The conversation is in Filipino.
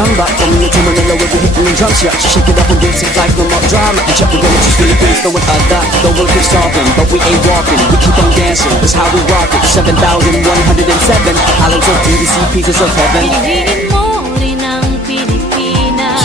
samba. Coming into Manila with the hitting and drums, yeah. Shake it up and dance it like no more drama. And check the going to Philippines, throwing a dot. The world keeps talking, but we ain't walking. We keep on dancing, that's how we rock it. 7,107 islands of beauty, pieces of heaven. Piliin mo rin ang Pilipinas.